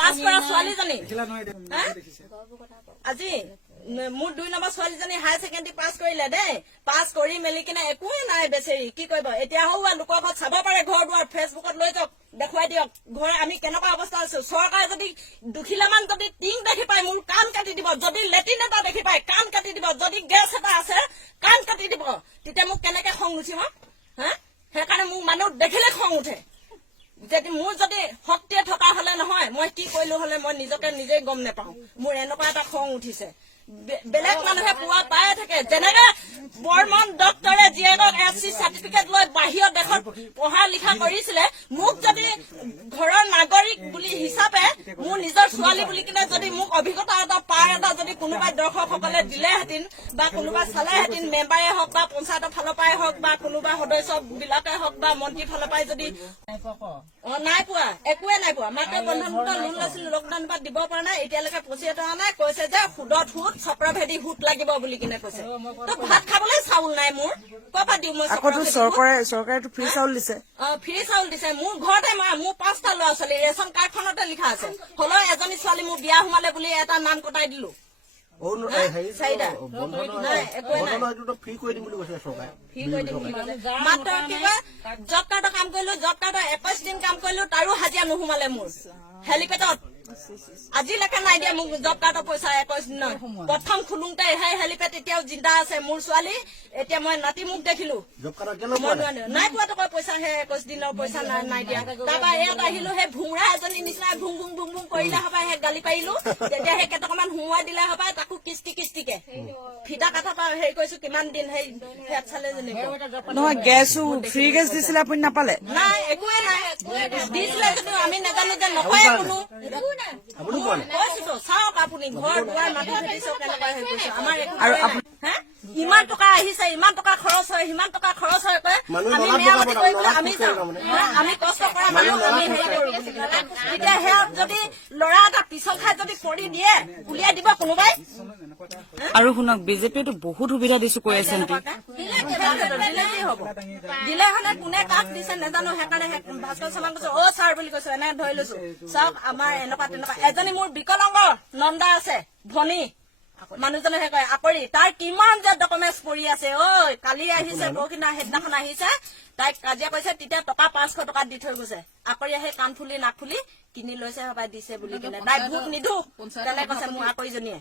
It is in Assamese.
পাছ কৰা ছোৱালীজনী আজি মোৰ 2 নম্বৰ ছোৱালীজনী হায়াৰ ছেকেণ্ডাৰী পাছ কৰিলে দেই পাছ কৰি মেলি কিনে একোৱে নাই বেচেৰি কি কৰিব এতিয়া হোৱা লোকৰ ঘৰত চাব পাৰে ঘৰ দুৱাৰ ফেচবুকত লৈ যাওক দেখুৱাই দিয়ক ঘৰ আমি কেনেকুৱা অৱস্থা আছো চৰকাৰে যদি দুখিলামান যদি টিং দেখি পায় মোৰ কাণ কাটি দিব যদি লেট্ৰিন এটা দেখি পায় কাণ কাটি দিব যদি গেছ এটা আছে কাণ কাটি দিব তেতিয়া মোক কেনেকে খং উঠিব হা সেইকাৰণে মোক মানুহ দেখিলে খং উঠে যদি মোৰ যদি শক্তিয়ে থকা হলে নহয় মই কি কৰিলো হলে মই নিজকে নিজে গম নাপাওঁ মোৰ এনেকুৱা এটা খং উঠিছে বেলেগ মানুহে পোৱা পায়ে থাকে যেনেকে বৰ্মন ডক্টৰে জীয়েকক এফচি চাৰ্টিফিকেট লৈ বাহিৰৰ দেশত পঢ়া লিখা কৰিছিলে মোক যদি ঘৰৰ নাগৰিক বুলি হিচাপে মোৰ নিজৰ ছোৱালী বুলি কিনে যদি মোক অভিজ্ঞতা এটা পাৰ এটা যদি কোনোবাই দৰ্শকসকলে দিলেহেঁতেন বা কোনোবাই চালেহেঁতেন মেম্বাৰে হওক বা পঞ্চায়তৰ ফালৰ পৰাই হওক বা কোনোবা সদস্য বিলাকে হওক বা মন্ত্ৰীৰ ফালৰ পৰাই যদি নাই পোৱা একোৱে নাই পোৱা মাত্ৰ বন্ধন গোটৰ লোন লৈছিলো লকডাউন পৰা দিব পৰা নাই এতিয়ালৈকে 25 টকা নাই কৈছে যে সুদত সুদ চক্ৰভেদী সুদ লাগিব বুলি কিনে কৈছে তো ভাত খাবলৈ চাউল নাই মোৰ ক'ৰপৰা দিওঁ মই চৰকাৰে ফ্ৰী চাউল দিছে ফ্ৰী চাউল দিছে মোৰ ঘৰতে মোৰ 5টা ল'ৰা ছোৱালী ৰেচন কাৰ্ডখনতে লিখা আছে হ'লেও এজনী ছোৱালী মোৰ বিয়া সোমালে বুলি এটা নাম কটাই দিলো মাত্ৰ কিবা জব কাৰ্ডৰ কাম কৰিলো জব কাৰ্ডৰ 21 দিন কাম কৰিলো তাৰো হাজিৰা নোসোমালে মোৰ হেলিপেডত আজিলৈকে নাই দিয়া মোক জব কাৰ্ডৰ পইচা 21 দিনৰ প্ৰথম খোলোতে সেই হেলিপেড এতিয়াও জিন্দা আছে মোৰ ছোৱালী এতিয়া মই নাতি মুখ দেখিলো নাই পোৱা টকা পইচা সেই 21 দিনৰ পইচা নাই দিয়া তাৰপৰা ইয়াত আহিলো সেই ভুমৰা এজনী নিচিনা ভুং ভুং ভুং ভুং কৰিলে হবাই সেই গালি পাৰিলো তেতিয়া সেই কেইটকামান সোমোৱাই দিলে হবাই তাকো কিস্তিকে ফিটা কাটা পৰা হেৰি কৰিছো কিমান দিন সেই হেড চালে নহয় গেছো ফ্ৰী গেছ দিছিলে আপুনি নাপালে নাই একোৱে নাই দিছিলে যদিও আমি নাজানো যে নকয়ে কোনো চাওক আপুনি ঘৰ দুৱাৰ মাটি কেনেকুৱা হৈ গৈছে আমাৰ ইমান টকা আহিছে ইমান টকা খৰচ হয় সিমান টকা খৰচ হয় আমি মেৰামতি কৰিবলৈ আমি যাওঁ আমি কষ্ট কৰা মানুহ আমি হেৰি কৰো তেতিয়া সেয়া যদি ল'ৰা এটা পিছল খাই যদি পৰি দিয়ে উলিয়াই দিব কোনোবাই আৰু শুনক বিজেপিয়েতো বহুত সুবিধা দিছো কৈ আছে দিলে হলে কোনে কাক দিছে নাজানো সেইকাৰণে ভাস্কৰ শৰ্মা কৈছে অ ছাৰ বুলি কৈছো এনে ধৰি লৈছো চাওক আমাৰ এনেকুৱা তেনেকুৱা এজনী মোৰ বিকলাংগ নন্দা আছে ভনী মানুহজনে সেই কয় আকৰি তাৰ কিমান যে ডকুমেণ্টছ পৰি আছে ঐ কালি আহিছে পৰহিনা সেইদিনাখন আহিছে তাইক কাজিয়া কৰিছে তেতিয়া টকা 500 টকা দি থৈ গৈছে আকৰি আহি কাণ ফুলি নাক ফুলি কিনি লৈছে হবাই দিছে বুলি কিনে তাই ভোট নিদো তেনে কৈছে মোৰ আকৰিজনীয়ে